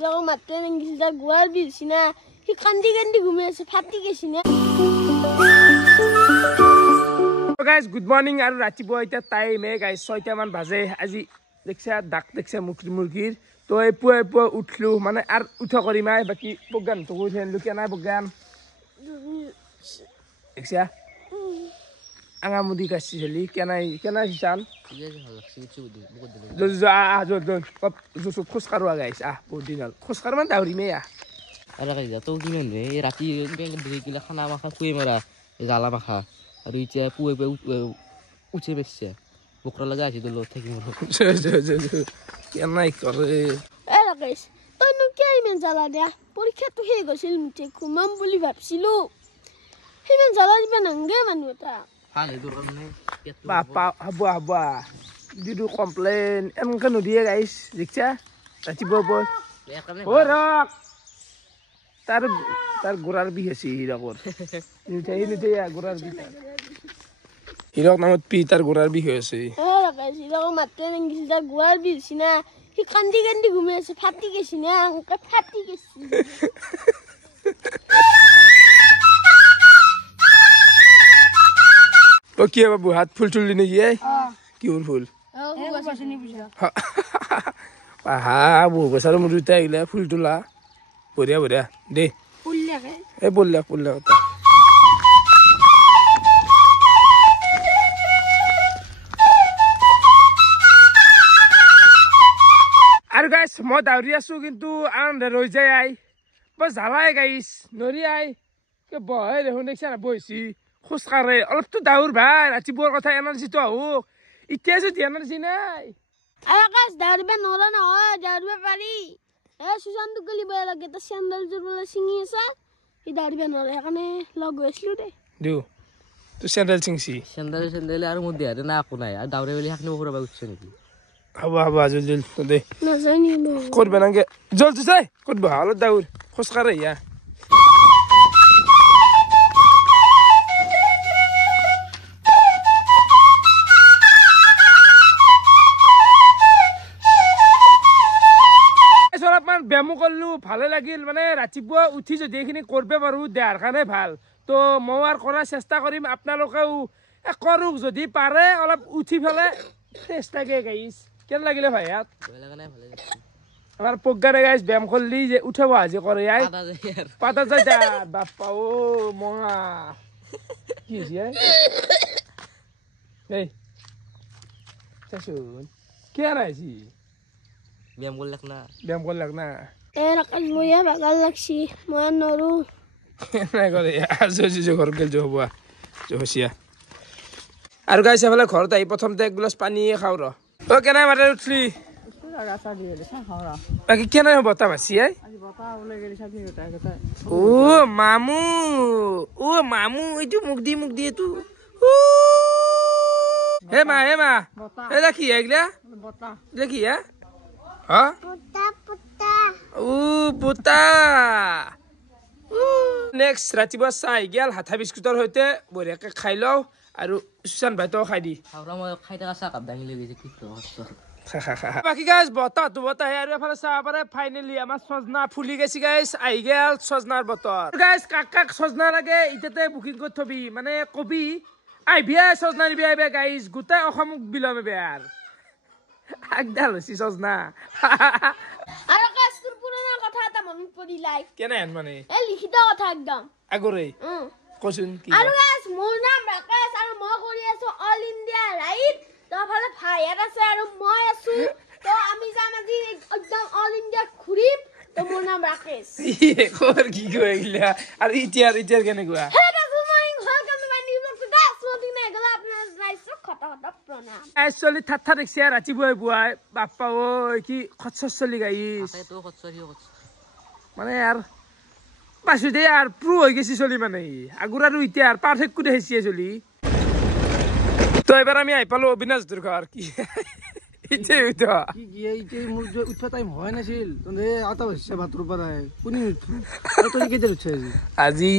সিলাকো মাতে নেগিছিল তার গোয়াল বিলছি না সি কান্দি কান্দি ঘুমে আছে ফাটি গেছি না গাইস গুড মর্নিং আর ৰাতিপুৱা এটা টাইম গাইস 6টা মান বাজে আজি দেখছা ডাক দেখছা মুরগির তো এই পুয়া উঠলু মানে আর উঠা করি মাই বাকি প্রোগ্রাম তো কই থেন লুকিয়া নাই প্রোগ্রাম দেখছা আঙা মুদি কাছি চলি কেনাই হিসান জো খোজ কাৰোৱা গাইছ বহুত দিন হ'ল খোজ কাৰোঁ মানে দাউৰি মে আৰু কাইজা তো কিমান নে ৰাতি গিলা খানা মাখা খুই মাৰা জ্বালা মাখা আৰু এতিয়া পুৱে উঠে বেছে বকৰা লগা আছে তো থাকিব কেনাই কৰে এ ৰাকেশ তইনো কিয় ইমান জ্বালা দিয়া পৰীক্ষাটো শেষ হৈছিল মিঠে ঘুমাম বুলি ভাবছিলো সিমান জ্বালা দিবা নাংগে মানুহ এটা বাপা হাবা দিদু কমপ্লেইন এনেকে নদিয়ে গাইছ দেখছা ৰাতিপুৱা ৰক তাৰ গোৰাৰ বিষ আছে হিৰকৰ গোৰাৰ বিষ হিৰক নামত পি তাৰ গোৰাৰ বিষ আছে সিলাকো মাতে নেগিছিল তার গোয়াল বিলছি না সি কান্দি কান্দি ঘুমে আছে ফাটি গেছি না ফাটি গেছি ও কি বাবু হাত ফুল তুললি নাকি কিহৰ ফুল বহু বছৰ মোৰ দুটা আহিলে ফুল তোলা বঢ়িয়া বঢ়িয়া দে এই বললাক কথা আৰু গাইছ মই দাউৰি আছো কিন্তু আনন্দ ৰৈ যায় আই বৰ জ্বালাই গাইছ নৰি আই বহে দেখোন দেখিছা না বহিছি খোজ কাঢ়ে অলপতো দাউৰ ভাই ৰাতিপুৱাৰ কথা এনাৰ্জিটো আহক এতিয়া যদি এনাৰ্জি নাই আকাশ দাউৰিব নৰা নহয় দাউৰিব পাৰি সুশান্তক গলি বেয়া লাগে তাৰ চেণ্ডেলযোৰ বোলে ছিঙি আছে সি দাউৰিব নৰা সেইকাৰণে লগ গৈছিলো দে দিও তো চেণ্ডেল ছিঙছি চেণ্ডেল আৰু মোৰ দেহাতে না একো নাই আৰু দাউৰে বেলি শাকনি বকৰা বাই উঠছে নেকি হ'ব জল দে নাজানিলো কৰবা নাংগে জল চাই ক'ত বহা অলপ দাউৰ খোজ কাঢ়ে ইয়া অলপমান ব্যায়ামো কৰিলো ভালে লাগিল মানে ৰাতিপুৱা উঠি যদি এইখিনি কৰিব পাৰো দেহাৰ কাৰণে ভাল তো মই আৰু কৰাৰ চেষ্টা কৰিম আপোনালোকেও কৰক যদি পাৰে অলপ উঠি পেলাই চেষ্টাকে গাইছ কেন লাগিলে ভাই ইয়াত আমার প্রজ্ঞানে গাইছ ব্যায়াম করলি যে উঠে বাজে করে আই পাতা যায় বাপ্পা ও মহা কি এই শুন কে আনাইছি ব্যায়াম করলাক না এ রাকাশ বইয়া বাগাল লাগছি মই নরু নাই করে আজো ঘর গেল যে হবা যে হসিয়া আর গাইছ এফালে ঘৰত আহি প্ৰথমতে এক গ্লাস পানী খাও ৰ ও কেনে মাতে উঠলি বাকি কেনে বতা বাছি আই ও মামু এইটো মুখ দি এইটো হে মা এটা কি এইগলা এটা কি হা পুতা নেক্সট ৰাতিপুৱা চাই গেল হাঠা বিস্কুটৰ সৈতে বঢ়িয়াকে খাই লও আৰু সুশান্ত ভাইটো খাই দি খাই থকা চাহ কাপ দাঙি লৈ গৈছে কি বাকি গাইছ বতাহে আৰু এফালে চাহ পাৰে ফাইনেলি আমাৰ সজনা ফুলি গেছি গাইছ আহি গেল সজনাৰ বতৰ গাইছ কাক সজনা লাগে ইটাতে বুকিং কৰি থবি মানে কবি আহিবিয়া সজনা নিবি আহিবা গাইছ গোটেই অসমক বিলামে বেয়াৰ আগডাল হৈছি সজনা আৰু আকাশ তোৰ পুৰণা কথা এটা মনত পৰিলাই কেনে মানে এই লিখিত কথা একদম আগৰে কচোন কি আৰু গাইছ মোৰ নাম ৰাকেশ আৰু মই কৰি আছো অল ইণ্ডিয়া ৰাইড তো ভালে ভাই আছে আৰু মই আছো তো আমি যাম আজি একদম অল ইণ্ডিয়া ঘুৰিম তো মোৰ নাম ৰাকেশ খবৰ কি কইলা আৰু ইতিয়াৰ কেনে কোৱা হে গাইছ মই welcome to my new blog to guys smoking নাই গলা আপোনাৰ নাইছো খটা প্ৰণাম একচুয়ালি ঠাট্টা দেখছি ৰাতিপুৱাই বুৱাই বাপ্পা ঐ কি খচ্চৰ চলি গাইছ তো খচ্চৰ মানে আর পাশে দে আর প্রো হয়ে গেছি চলি মানে আগুর আর ইতে আর পারফেক্ট করে হেসিয়ে চলি তো এবার আমি আই পালো অবিনাশ দুর্গার কি ইতে হইতো কি গিয়ে ইতে মুর যে উঠা টাইম হয় না ছিল তবে আতা হইছে বাথরুম পারায় কোনি তো কি কে উঠছে আজি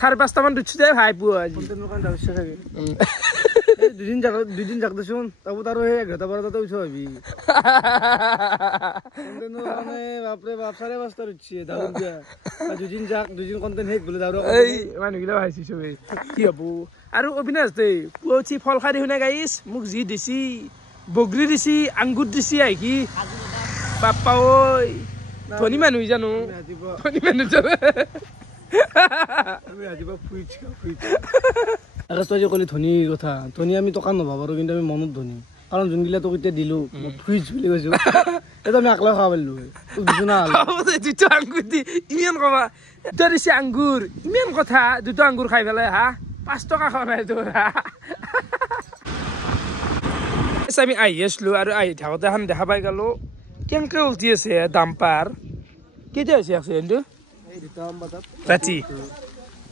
5:30 মান উঠছে ভাই পুয়া আজি কোন দোকান যাচ্ছে থাকে দুদিন যাক দেচোন তাৰপিছত আৰু সেই 11টা 12টাতে উঠা হবি মানে বাপৰে বাপ 5:30 উঠছি দাউৰ দিয়া দুদিন কণ্টেণ্ট শেষ বোলে দাউৰ এই মানুহগিলা ভাইছি চবে কি হব আৰু অবিনাশ দেই পুৱা উঠি ফল খাই দেখোন গাইছ মোক যি দিছি বগৰী দিছি আঙ্গুৰ দিছি আহি বাপ্পা ঐ ধনী মানুহ জানো ধনী মানুহ জানো আমি ৰাতিপুৱা ফুইচ আকাশ তই যে ক'লি ধনীৰ কথা ধনী আমি টকা নভাব পাৰোঁ কিন্তু আমি মনত ধনী কাৰণ যোনগিলা তোক এতিয়া দিলোঁ ফুইচ বুলি কৈছোঁ এইটো আমি আকলাই খাব পাৰিলোঁ তোক দিছোঁ না দুটা আঙ্গুৰ দি ইমান কবা দুটা দিছে আঙ্গুৰ ইমান কথা দুটা আঙ্গুৰ খাই পেলাই হা 5 টকা খোৱা নাই তোৰ আমি আহি আছিলো আৰু আহি থাকোঁতে এখন দেখা পাই গ'লো কেনেকৈ উলটি আছে ডাম্পাৰ কেতিয়া হৈছে এক্সিডেণ্টটো ৰাতি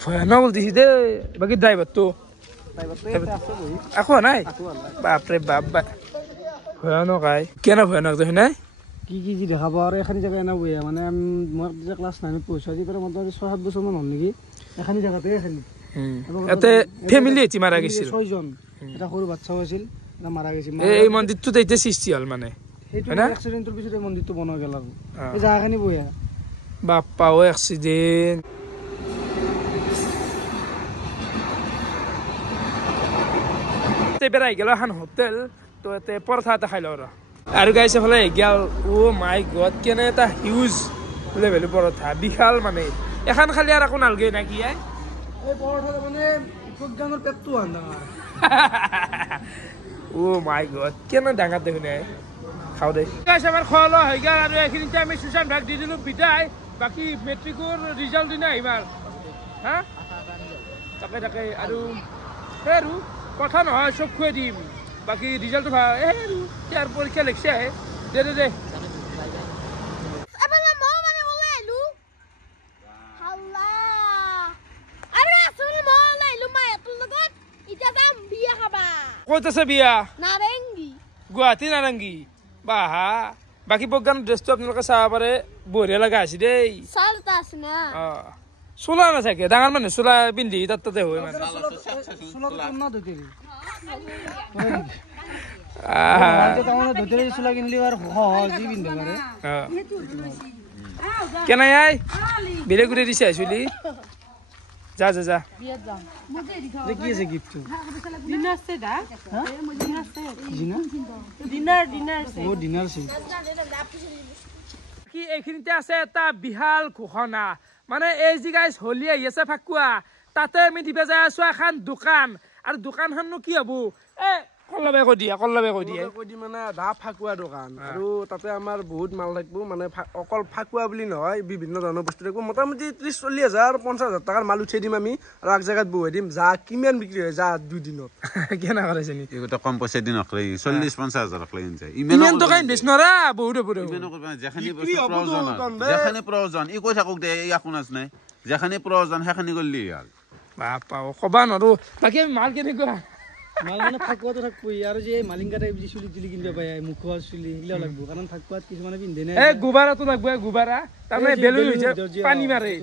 ভয়ানক উলটিছে দেই বাকী ড্ৰাইভাৰটো একো নাই বাপৰে বাপ ভয়ানক আই কেনে ভয়ানক দেখোন নাই কি দেখা পাওঁ আৰু এখানি জেগা এনে বহি মানে মই যেতিয়া ক্লাছ 9ত পঢ়িছোঁ আজি পৰা মোটামুটি 6-7 বছৰমান হ'ল নেকি এখানি জেগাতে এখানি ইয়াতে ফেমিলি এটি মাৰা গৈছিল 6জন এটা সৰু বাচ্চাও আছিল এটা মাৰা গৈছিল এই মন্দিৰটোত এতিয়া সৃষ্টি হ'ল মানে সেইটো এক্সিডেণ্টৰ পিছতে মন্দিৰটো বনোৱা গ'ল আৰু এই জেগাখিনি বহি বাপ্পা ও এক্সিডেণ্ট বেড়াই গেল এখন হোটেল তো এতে পৰঠা এটা খাই লওঁ আৰু গাইছে ফালে গেল ও মাই গড কেনে এটা হিউজ লেভেল পৰঠা বিশাল মানে এখন খালি আৰু একো নালগে নাকি এই পৰঠাটো মানে প্ৰজ্ঞানৰ পেটটো ডাঙৰ ও মাই গড কেনে ডাঙৰ দেখোন খাওঁ দে গাইছে আমাৰ খোৱা লোৱা হৈ গ'ল আৰু এইখিনিতে আমি সুশান্ত ভাগ দি দিলোঁ বিদায় বাকী মেট্ৰিকৰ ৰিজাল্ট দিনা আহিম আৰু হা তাকে আৰু সেই আৰু কথা নহয় চব খুৱাই দিম বাকী ৰিজাল্টটো ভাল এই আৰু ইয়াৰ পৰীক্ষা লিখছে আহে দে ক'ত আছে বিয়া গুৱাহাটী নাৰেংগী বাহা বাকী প্ৰজ্ঞান ড্ৰেছটো আপোনালোকে চাব পাৰে বঢ়িয়া লগা আছে দেই চোলা নাথাকে ডাঙৰ মানুহ চোলা পিন্ধি তাতে হয় মানে কেনে আই বেলেগ ঘূৰি দিছে চুলি যা কি আছে গিফ্টটো কি এইখিনিতে আছে এটা বিশাল ঘোষণা মানে এই যি গাইজ হোলী আহি আছে ফাকুৱা তাতে আমি দিব যাই আছো এখন দোকান আৰু দোকানখননো কি হব এ কল্লবে কৈ দিয়ে মানে ডাব ফাকুৱা দোকান আৰু তাতে আমাৰ বহুত মাল থাকিব মানে অকল ফাকুৱা বুলি নহয় বিভিন্ন ধৰণৰ বস্তু থাকিব মোটামুটি 30-40,000 50,000 টকাৰ মাল উঠাই দিম আমি আৰু এক জেগাত বহাই দিম যা কিমান বিক্ৰী হয় যা 2 দিনত কেনে কৰিছে নি এইটো কম পইচা দি নকৰে 40-50,000 লৈ যায় ইমান টকা ইনভেষ্ট নৰা বহুত যেখানে প্ৰয়োজন ই কৈ থাকক দে ইয়াক কোনাছ নাই যেখানে প্ৰয়োজন সেখানে গলি আৰু বাপা কবা নৰো বাকী আমি মাল কেনেকুৱা মাল মানে ফাকুৱাটো থাকবই আৰু যে মালিংগা টাইপ যি চুলি তুলি কিনিব পায় মুখৰ চুলি এইবিলাক লাগব কাৰণ ফাকুৱাত কিছুমানে পিন্ধে নাই গুবাৰাটো লাগব গুবাৰা তাৰমানে বেলুন হৈছে পানী মাৰে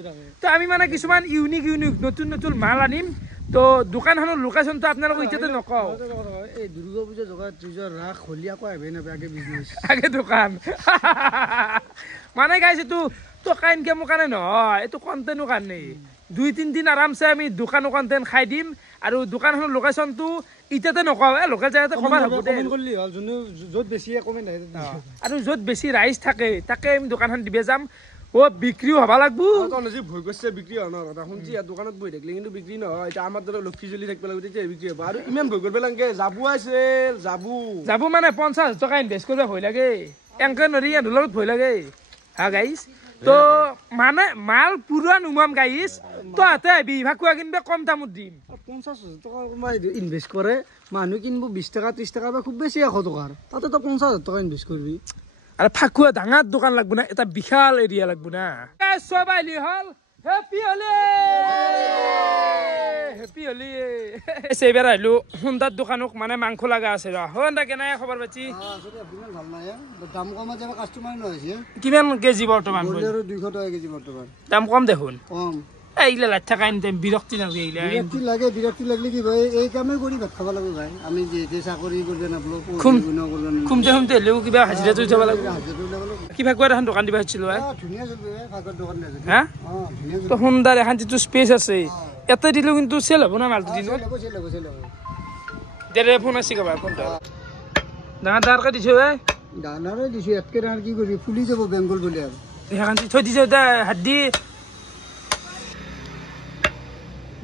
তো আমি মানে কিছুমান ইউনিক নতুন মাল আনিম তো দোকানখনৰ লোকেশ্যনটো আপোনালোকক এতিয়াতে নকওঁ এই দুৰ্গা পূজা জগাত নিজৰ ৰাস হলি আকৌ আহিবই নাপায় আগে বিজনেছ আগে দোকান মানে গাইছ এইটো টকা ইনকামৰ কাৰণে নহয় এইটো কণ্টেণ্টৰ কাৰণে 2-3 দিন আৰামছে আমি দোকানৰ কণ্টেণ্ট খাই দিম আৰু দোকানখনৰ লোকেশ্যনটো এতিয়াতে নকওঁ লোকেল জেগাতে কমাই থাকোঁ দে য'ত বেছি কমেণ্ট আহে আৰু য'ত বেছি ৰাইজ থাকে তাকে আমি দোকানখন দিব যাম ও বিক্ৰীও হ'ব লাগব যি ভয় কৰিছে বিক্ৰী হোৱা নহয় কথা শুনছি দোকানত বহি থাকিলে কিন্তু বিক্ৰী নহয় এতিয়া আমাৰ দৰে লক্ষী জ্বলি থাকিব লাগিব তেতিয়া বিক্ৰী হ'ব আৰু ইমান ভয় কৰিব লাগে যাব মানে 50,000 টকা ইনভেষ্ট কৰিব ভয় লাগে এনেকৈ নৰি লগত ভয় লাগে হা গাইছ তো মানে মাল পুৰা নুমাম গাইছ তহঁতে আহিবি ফাকুৱা কিনিব কম দামত দিম 50,000 টকা ইনভেষ্ট কৰে মানুহ কিনিব 20 টকা 30 টকা বা খুব বেছি 100 টকাৰ তাতে তই 50,000 টকা ইনভেষ্ট কৰিবি আৰু ফাকুৱা ডাঙৰ দোকান লাগব না এটা বিশাল এৰিয়া লাগব না সব আইলি হল হেপী হলি সেইবাৰ আহিলো সুন্দৰ দোকানক মানে মাংস লগা আছে সুন্দৰ কেনে খবৰ পাতি কিমান কেজি বৰ্তমান 200 টকা কেজি বৰ্তমান দাম কম দেখোন এইগিলা লাইট থাকা আনি বিৰক্তি নালাগে এইগিলা বিৰক্তি লাগে বিৰক্তি লাগলে কি ভাই এই কামেই কৰি ভাত খাব লাগিব ভাই আমি যে চাকৰি কৰিব নাপালো খুমতে খুমতে হ'লেও কিবা হাজিৰা কৰি থ'ব লাগিব কিবা কোৱা এখন দোকান দিবা হৈছিলো ধুনীয়া চলিব ভাগৰ দোকান হা ধুনীয়া তো সুন্দৰ এখন যিটো স্পেচ আছে ইয়াতে দিলেও কিন্তু চেল হ'ব না মালটো দিনত দে ফোন আছে কবা ফোনটা ডাঙৰ ডাঙৰকৈ দিছো দানাৰে দিছো ইয়াতকে ডাঙৰ কি কৰিবি ফুলি যাব বেংগল বুলি আৰু সেইখন থৈ দিছে হাত দি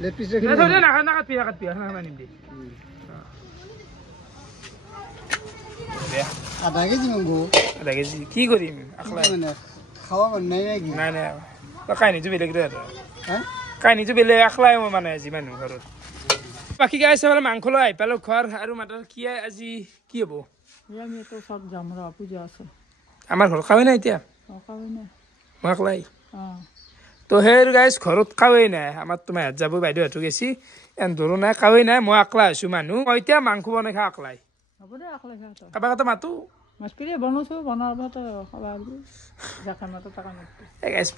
লেগ পিচ ৰাখি নাকাটবি আনিম দে আধা কেজি মাংস আধা কেজি কি কৰিম মানে খাৱা মন নাই নেকি নাই নাই কাহিনীটো বেলেগ দে আৰু হা কাহিনীটো বেলেগ আখলাই মই মানে আজি মানুহ ঘৰত বাকী গাই আছে মাংস লৈ আহি পালোঁ ঘৰ আৰু মাত্ৰ কি আজি কি হ'ব আমাৰ ঘৰত খাৱেই নাই এতিয়া মই আখলাই তো সেই গাইজ ঘৰত খাৱেই নাই আমাৰ তোমাৰ হাত যাব বাইদেউহঁতো গেছি এন্ধৰো নাই খাৱেই নাই মই আকলা হৈছোঁ মানুহ মই এতিয়া মাংস বনাই খা আকলাই কাৰোবাক এটা মাতো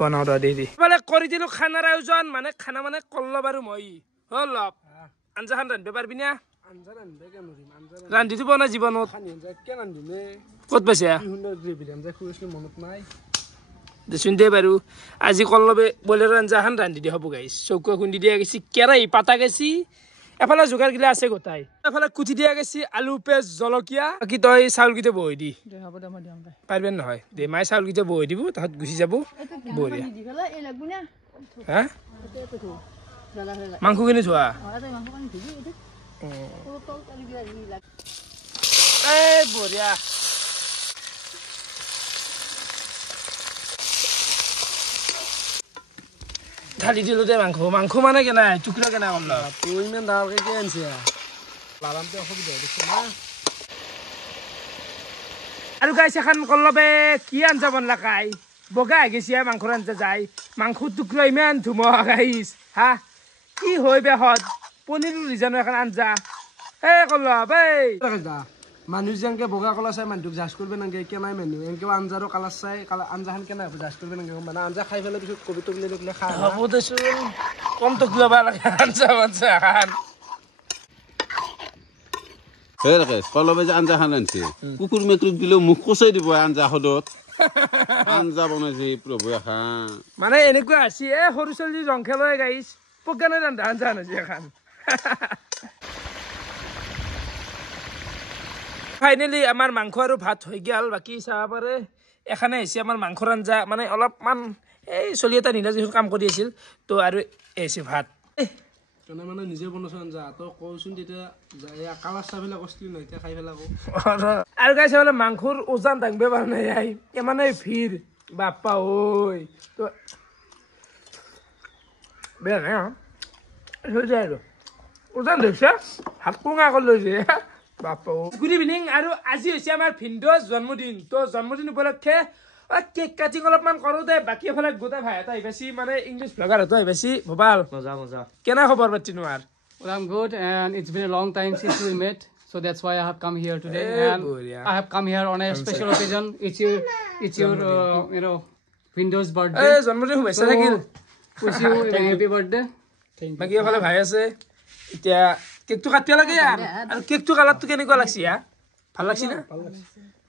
বনাওঁ দি কৰি দিলোঁ খানাৰ আয়োজন মানে খানা মানে কল্ল বাৰু মই হ'ল আঞ্জাখন ৰান্ধিব পাৰিবি না ৰান্ধিটো বনাই জীৱনত ক'ত পাইছে দেচোন দে বাৰু আজি কল্লবে বইলাৰৰ আঞ্জাখন ৰান্ধি দিয়া হ'ব গাইছ চৌকা খুন্দি দিয়া গৈছে কেৰাহী পাতা গৈছি এফালে যোগাৰগিলা আছে গোটাই এফালে কুটি দিয়া গৈছে আলু পেঁয়াজ জলকীয়া বাকী তই চাউলকেইটা বহি দি পাৰিবেন নহয় দে মায়ে চাউলকেইটা বহি দিব তাহাঁত গুচি যাব বঢ়িয়া হা মাংসখিনি থোৱা এই বঢ়িয়া ঢালি দিলো দে মাংস মাংস মানে কেনাই টুকুৰা কেনাই অলপ তুই ইমান ডাঙৰকে কি আনিছে লাৰামতে অসুবিধা দিছে না আৰু গাইছে এখন কল্লবে কি আঞ্জা বনলা খাই বগা হৈ গৈছে মাংসৰ আঞ্জা যায় মাংসৰ টুকুৰা ইমান ধুমা গাইছ হা কি হয় বেহত পনীৰ ৰিজানো এখন আঞ্জা এই কল্লব এই মানুহ যেনেকে বগা কলা চাই মানুহটোক জাজ কৰিব নালাগে কেনাই মানুহ এনেকে আঞ্জাৰো কালাৰ চাই আঞ্জাখন কেনাই জাজ কৰিব নালাগে মানে আঞ্জা খাই পেলাই পিছত কবিটো বুলি লৈ খাই হ'ব দেচোন কম টুকুৰা বা লাগে আঞ্জা আঞ্জা এখন সেই ৰাখে কলবে যে আঞ্জাখন আনিছে কুকুৰ মেকুৰীক দিলেও মুখ কচাই দিব আঞ্জা সদত আঞ্জা বনাইছে প্ৰভু এখন মানে এনেকুৱা আছে এ সৰু ছোৱালী ৰং খেলই গাইছ পগানে ৰান্ধা আঞ্জা আনিছে এখন ফাইনেলি আমাৰ মাংস আৰু ভাত হৈ গ'ল বাকী চাব পাৰে এখানে হৈছে আমাৰ মাংসৰ আঞ্জা মানে অলপমান এই চলি এটা নীলা যিখন কাম কৰি আছিল তো আৰু এছে ভাত কেনে মানে নিজে বনাইছো আঞ্জা তই কচোন তেতিয়া কালাৰ চাবিলাক কষ্টলি নহয় এতিয়া খাই পেলাব আৰু গাইছে বোলে মাংসৰ ওজন দাঙিব পৰা নাই মানে ভিৰ বাপ্পা ঐ তো বেয়া নাই হৈ যায় আৰু ওজন ধৰিছে হাত কোঙা কৰি লৈছে বাপ্পা গুড ইভিনিং আৰু আজি হৈছে আমাৰ ভিনদেউৰ জন্মদিন তো জন্মদিন উপলক্ষে কেক কাটিং অলপমান কৰোঁ দে বাকী এফালে গোটেই ভাই এটা আহিবাছি মানে ইংলিছ ব্লগাৰ এটা আহিবাছি ভবাল মজা কেনে খবৰ পাতি নোৱাৰ Well, I'm good, and it's been a long time since we met, so that's why I have come here today. And I have come here on a special occasion. It's your Windows birthday. জন্মদিন শুভেচ্ছা থাকিল Wish you a happy birthday. বাকী এফালে ভাই আছে এতিয়া কেকটো কাটিব লাগে আৰু কেকটো কালাৰটো কেনেকুৱা লাগছি ভাল লাগছি না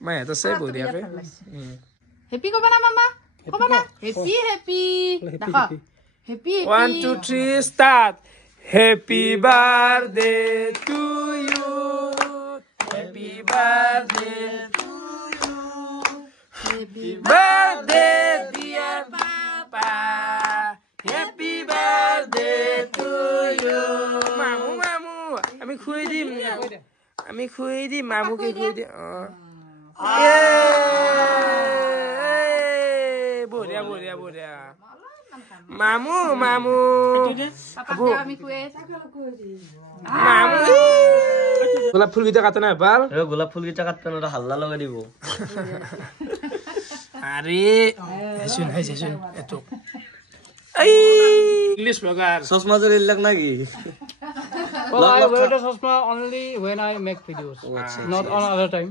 মাইহঁত আছে বঢ়িয়াকে হেপি কবা না মামা কবা না হেপি হেপি দেখো happy 1 2 3 start happy birthday to you happy birthday to you happy birthday dear papa happy birthday to you মামু আমি খুই দিম মামুকে খুই দিম বঢ়িয়া মামু গোলাপ ফুলকেইটা কাটে নাই ভাল গোলাপ ফুলকেইটা কাটতে না হাল্লা লগাই দিব আরে শুন এতো ইংলিশ ব্লগার চশমা জরি লাগ নাকি Well, I wear the chashma only when I make videos, not on other time.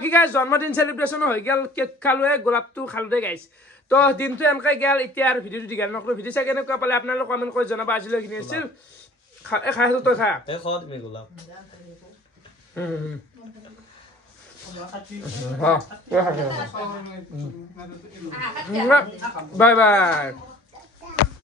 কি গাইছ জন্মদিন সেলিব্রেশন হৈ গেল কেক খালোৱে গোলাপটো খালোতে গাইছ তো দিনটো এনেকৈ গেল এতিয়া আৰু ভিডিঅ'টো দীঘল নকৰো ভিডিঅ' চাই কেনেকুৱা পালে আপোনালোকে কমেণ্ট কৰি জনাব আজিলৈ কিনি আছিল খাই তই খা বাই বাই